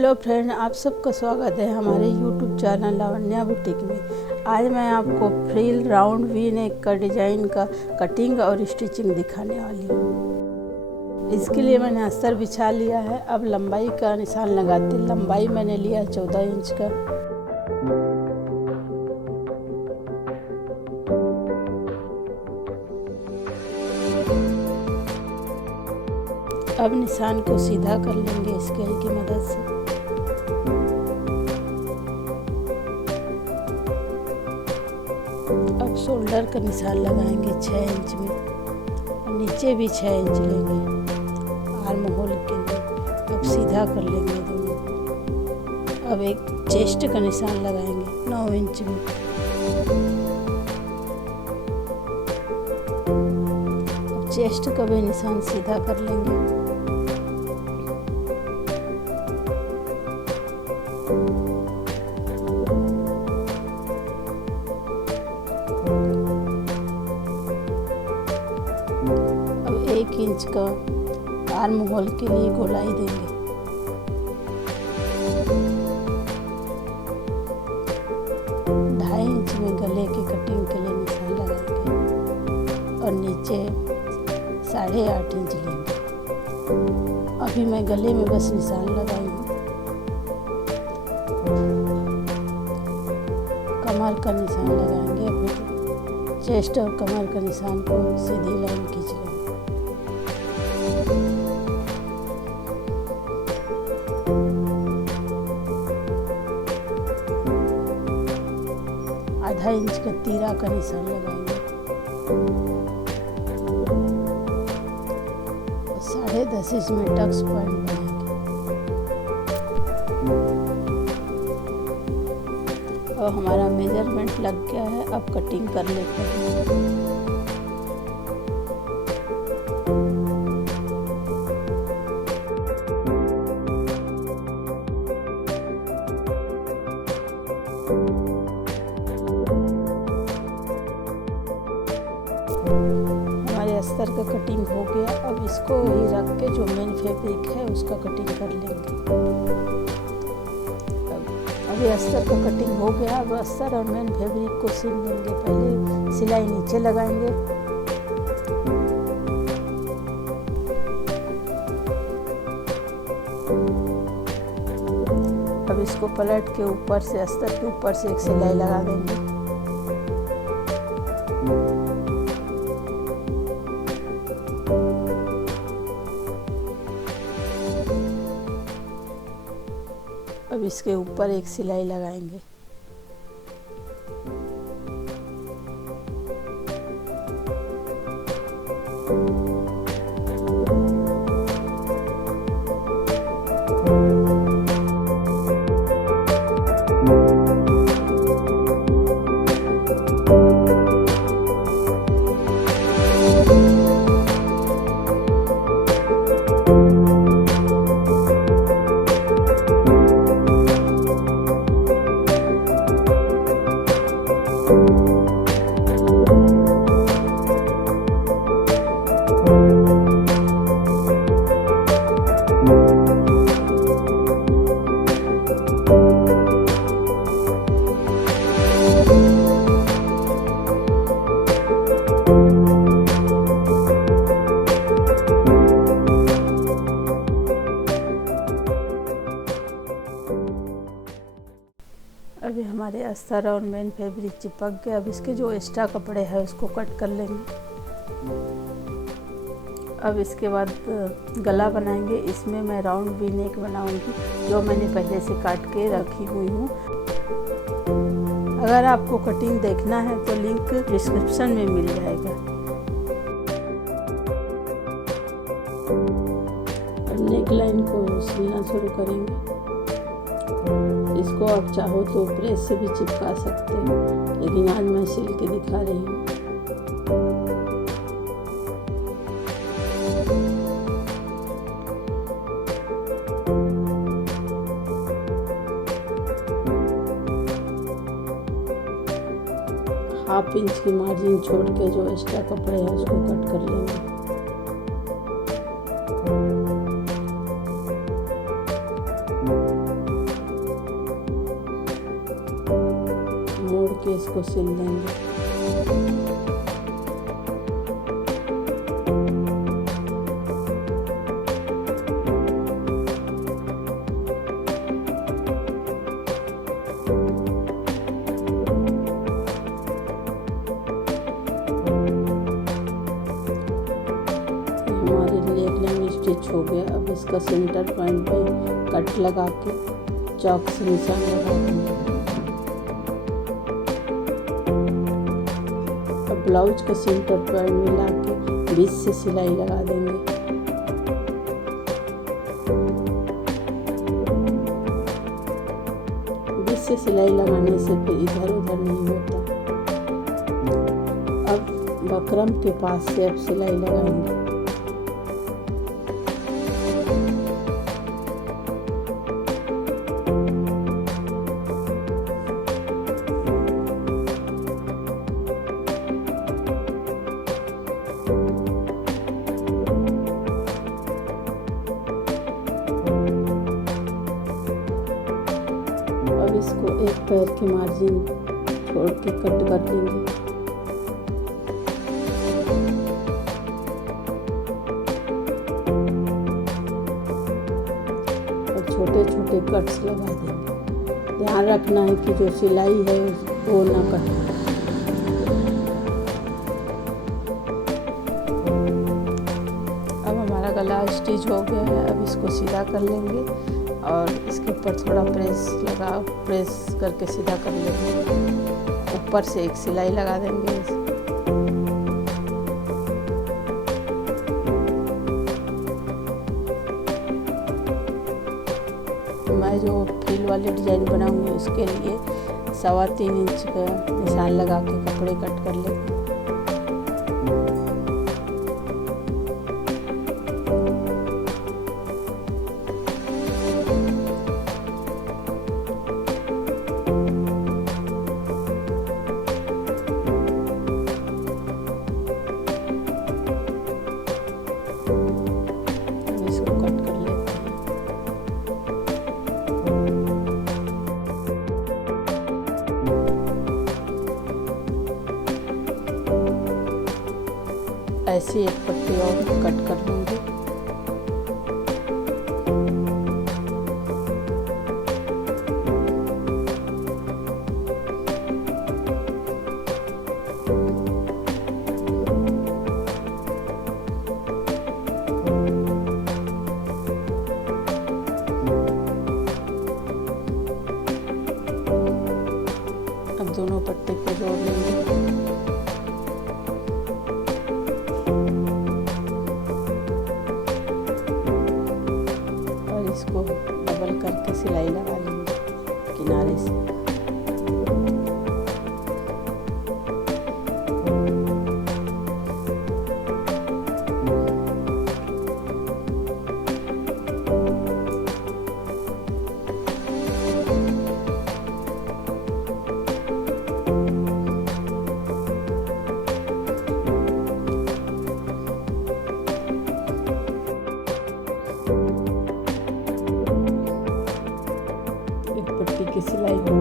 Hello friend, आप सबका स्वागत है हमारे यूट्यूब चैनल लावण्या बुटीक में। आज मैं आपको फ्रिल राउंड वी नेक का डिज़ाइन का कटिंग और स्टिचिंग दिखाने वाली हूँ। इसके लिए मैंने अस्तर बिछा लिया है। अब लंबाई का निशान लगाते। लंबाई मैंने लिया 14 इंच का। अब निशान को सीधा कर लेंगे स्केल की मदद से। अब शोल्डर का निशान लगाएंगे 6 इंच में और नीचे भी 6 इंच लेंगे आर्म होल के लिए। अब सीधा कर लेंगे दोनों। अब एक चेस्ट का निशान लगाएंगे 9 इंच में। अब चेस्ट का भी निशान सीधा कर लेंगे। अब 1 इंच का आर्म होल के लिए गोलाई देंगे। ढाई इंच में गले की कटिंग के लिए निशान लगाएंगे और नीचे 8.5 इंच लेंगे। अभी मैं गले में बस निशान लगाई हूँ। कमर का निशान लगाएंगे। फिर चेस्ट और कमर का निशान को सीधी लाइन खींच लेंगे। आधा इंच का तीरा का निशान लगाएंगे। 10.5 इंच में टक्स पॉइंट बनाएंगे। अब हमारा मेजरमेंट लग गया है। अब कटिंग कर लेते हैं। हमारे अस्तर का कटिंग हो गया। अब इसको ही रख के जो मेन फैब्रिक है उसका कटिंग कर लेंगे। अभी अस्तर का कटिंग हो गया। अब अस्तर और मेन फैब्रिक को सिल देंगे। पहले सिलाई नीचे लगाएंगे। अब इसको पलट के ऊपर से अस्तर के ऊपर से एक सिलाई लगा देंगे। अब इसके ऊपर एक सिलाई लगाएंगे। अभी हमारे अस्तर और मेन फैब्रिक चिपक गए। अब इसके जो एक्स्ट्रा कपड़े हैं उसको कट कर लेंगे। अब इसके बाद गला बनाएंगे। इसमें मैं राउंड वी नेक बनाऊंगी जो मैंने पहले से काट के रखी हुई हूँ। अगर आपको कटिंग देखना है तो लिंक डिस्क्रिप्शन में मिल जाएगा। अब नेक लाइन को सिलना शुरू करेंगे। इसको आप चाहो तो प्रेस से भी चिपका सकते हो, लेकिन आज मैं सिल के दिखा रही हूँ। हाफ इंच की मार्जिन छोड़ के जो एक्स्ट्रा कपड़े हैं उसको कट कर लेंगे। के इसको सिल लेंगे। हमारे नेकलाइन स्टिच हो गया। अब इसका सेंटर पॉइंट पे कट लगा के चौक से निशान लगा देंगे। अब ब्लाउज का सेंटर पॉइंट मिला के बीच से सिलाई लगा देंगे। बीच से सिलाई लगाने से फिर इधर उधर नहीं होता। अब बकरम के पास से अब सिलाई लगाएंगे। अब इसको एक पैर की मार्जिन छोड़ के कट कर देंगे। और छोटे छोटे कट्स लगा देंगे। ध्यान रखना है कि जो सिलाई है वो ना कटे। अब हमारा गला स्टिच हो गया है। अब इसको सीधा कर लेंगे और इसके ऊपर थोड़ा प्रेस करके सीधा कर लेंगे। ऊपर से एक सिलाई लगा देंगे। मैं जो फ्रिल वाले डिजाइन बनाऊंगी उसके लिए 3.25 इंच का निशान लगा के कपड़े कट कर लेंगे। इसको कट कर लेते हैं। ऐसे एक पट्टी और कट कर लूँगी। अब दोनों पट्टे को जोड़ लेंगे। और इसको डबल करके सिलाई लगा लेंगे किनारे से। पट्टी की सिलाई हो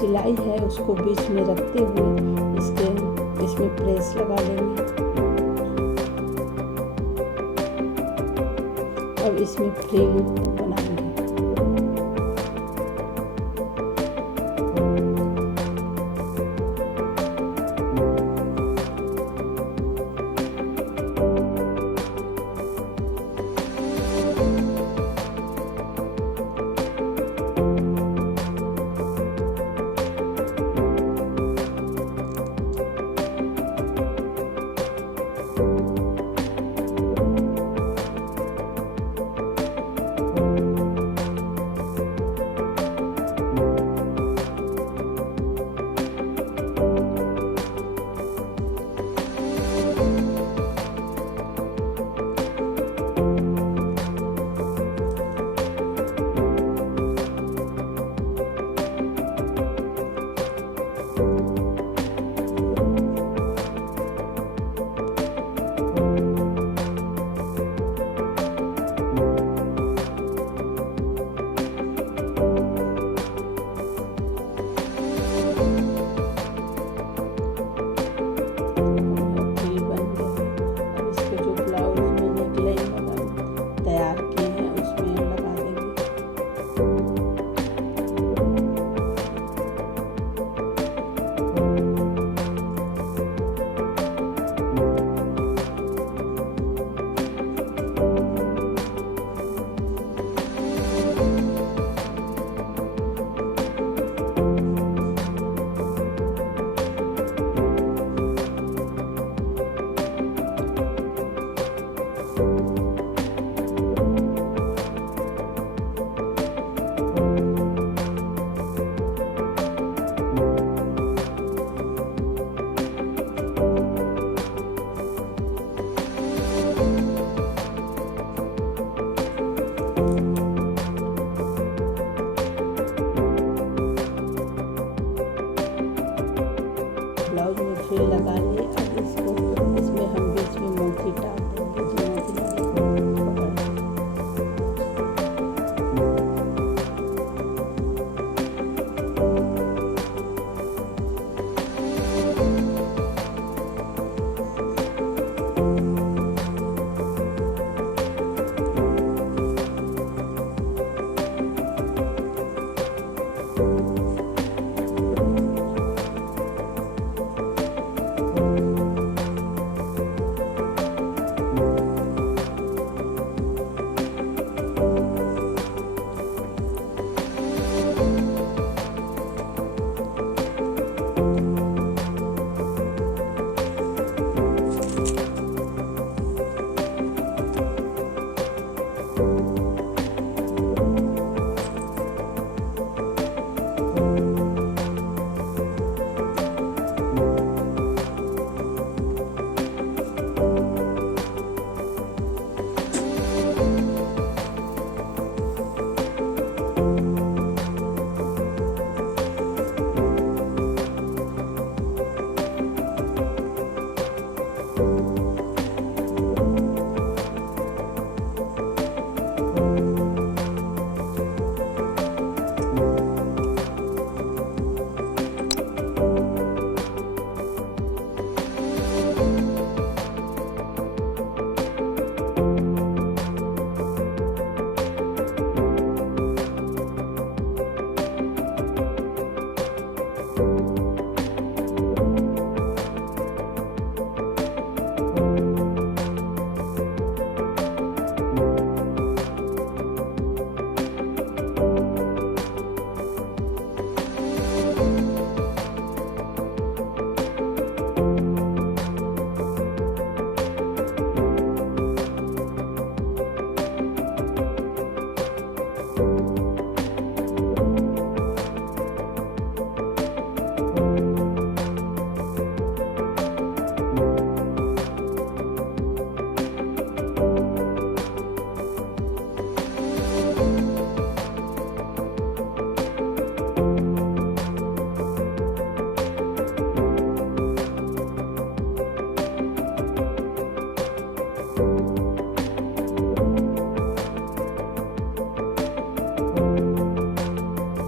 सिलाई है उसको बीच में रखते हुए इसमें प्रेस लगा लेंगे। अब इसमें फ्रिल बनाएंगे। ब्लाउज में फ्रिल लगा लिए। अब इसमें हम बीच में मोती डाल देंगे जो मोती